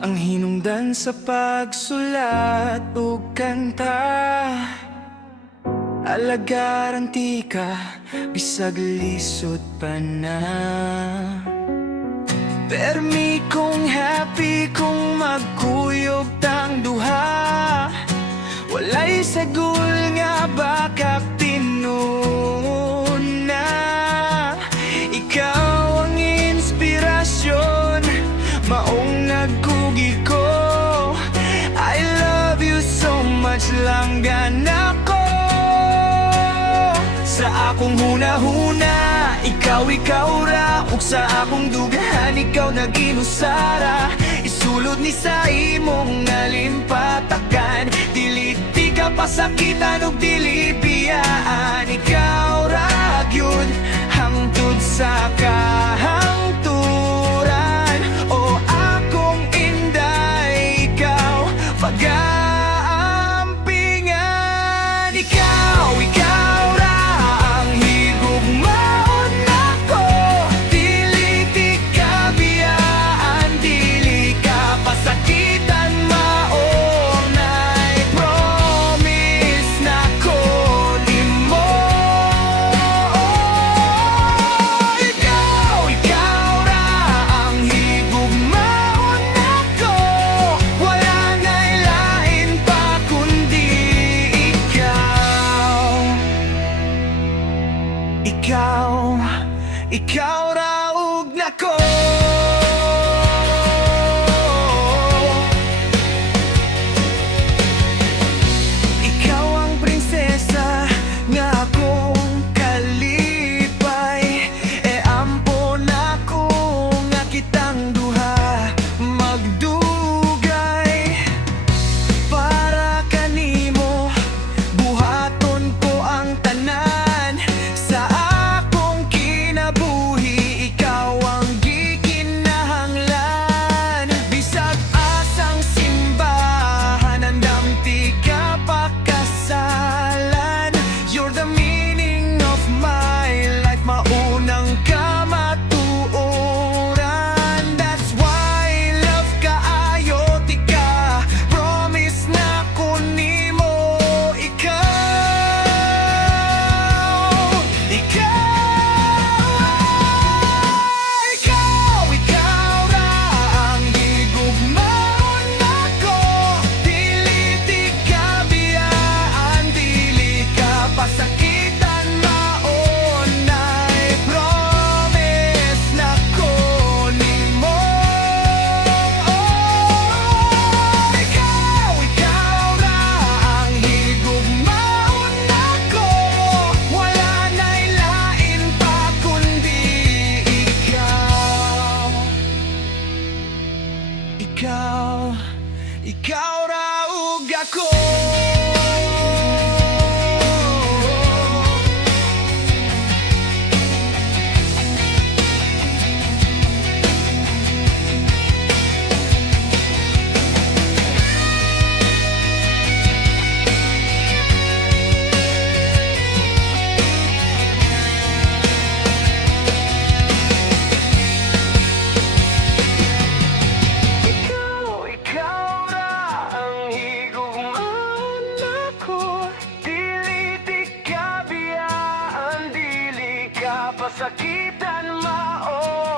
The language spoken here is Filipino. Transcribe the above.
ang hinungdan sa pagsulat ug kanta. Alagaran ti ka, bisag lisod pa na. Permi kong happy kung magkuyog tang duha. Walay sagol nga baka tinuna. Ikaw ang inspirasyon, maong nagkugi ko. I love you so much lang ganako. Sa akong hunahuna, ikaw ra. Ug sa akong dugahan, ikaw naginusara. Isulod ni sa imong nalimpatakan. Dili ti ka pasakitan ug dili biyaan. Ikaw ra gyud hangtod sa kahangturan. O akong inday, ikaw pag-aampingan. Ikaw ra ang higugmaon nako. Dili ti ka biyaan, dili ka pasakitan, maong nay promise nako nimo. Ikaw ra ang higugmaon nako. Wala na'y lain pa kundi ikaw ra ug nako. Ikaw ang prinsesa nga akong kalipay. E ampo nako nga kitang duha magdugay. Para kanimo buhaton ko ang tanan. Sa akong kinabuhi, ikaw ang gikinahanglan. Bisag asang simbahan, andam ti ka pakasalan. You're the meaning of my life, maunang ka matuoran. That's why love kaayo ti ka, promise na ko nimo. Ikaw ra ang higugmaon nako. Dili ti ka biyaan, dili ka pasakitan, maon nay promise nako nimo. Ikaw ra ang higugmaon nako. Wala na'y lain pa kundi ikaw ra ug ako. Ikaw ra ang higugmaon nako. Dili ti ka biyaan, dili ka pasakitan, maon